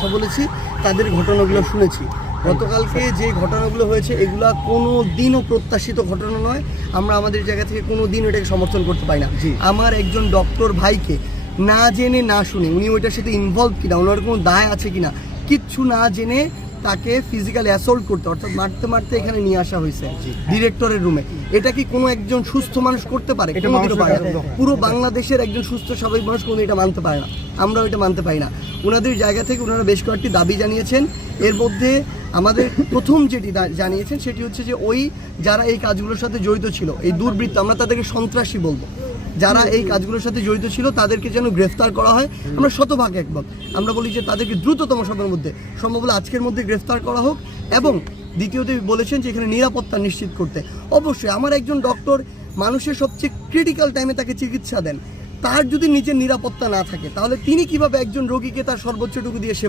কথা বলেছি, তাদের ঘটনাগুলো শুনেছি। গতকালকে যে ঘটনাগুলো হয়েছে এগুলা কোনো দিনও প্রত্যাশিত ঘটনা নয়। আমরা আমাদের জায়গা থেকে কোনো দিন এটাকে সমর্থন করতে পারি না। আমার একজন ডক্টর ভাইকে না জেনে না শুনে, উনি ওইটার সাথে ইনভলভ কিনা, ওনার কোনো দায় আছে কিনা, কিচ্ছু না জেনে তাকে ফিজিক্যালি অ্যাসল্ট করতে, অর্থাৎ মারতে মারতে এখানে নিয়ে আসা হয়েছে ডিরেক্টরের রুমে। এটা কি কোনো একজন সুস্থ মানুষ করতে পারে? কোনোদিনও পারে না। পুরো বাংলাদেশের একজন সুস্থ স্বাভাবিক মানুষ কোনো এটা মানতে পারে না, আমরাও এটা মানতে পারি না। ওনাদের জায়গা থেকে ওনারা বেশ কয়েকটি দাবি জানিয়েছেন। এর মধ্যে আমাদের প্রথম যেটি জানিয়েছেন সেটি হচ্ছে যে ওই যারা এই কাজগুলোর সাথে জড়িত ছিল, এই দুর্বৃত্ত, আমরা তাদেরকে সন্ত্রাসী বলবো, যারা এই কাজগুলোর সাথে জড়িত ছিল তাদেরকে যেন গ্রেফতার করা হয়। আমরা শতভাগ একমত। আমরা বলি যে তাদেরকে দ্রুততম সময়ের মধ্যে, সম্ভব হলে আজকের মধ্যে গ্রেফতার করা হোক। এবং দ্বিতীয়ত বলেছেন যে এখানে নিরাপত্তা নিশ্চিত করতে। অবশ্যই আমার একজন ডক্টর মানুষের সবচেয়ে ক্রিটিক্যাল টাইমে তাকে চিকিৎসা দেন, তার যদি নিজের নিরাপত্তা না থাকে তাহলে তিনি কিভাবে একজন রোগীকে তার সর্বোচ্চটুকু দিয়ে সেবা